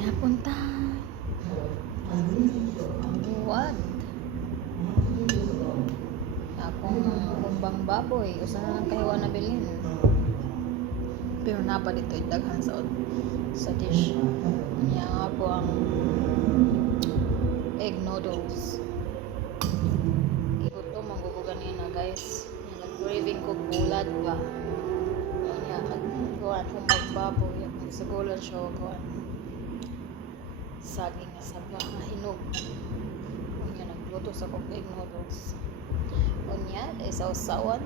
Kaya punta. Buwad. Akong kumbang baboy. Usa na lang kahiwa na bilhin. Pero napa dito daghan sa dish. Kanya nga po ang egg noodles. Igutom ang gugugan na guys. Nag-craving ko bulad ba. Kanya kuhan kumbang baboy. Akong sagulan siya kuhan. Saging nga saba nga hinog. Kanya nagluto sa kong egg noodles. Kanya dahil sa usawan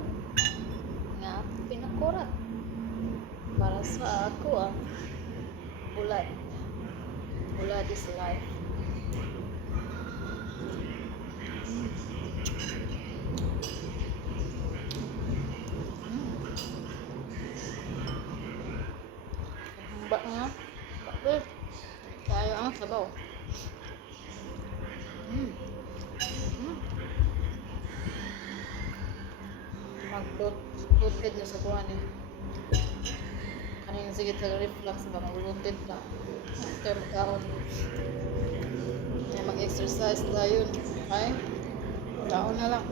nga pinakurat para sa ako bulad is life. Hamba nga bakit tayo ang sabaw. Mag-bloated na sa kuhan eh. Kanina sige sa reflux ba, mag-bloated na. After magkaon. Mag-exercise tayo. Okay? Kaon na lang.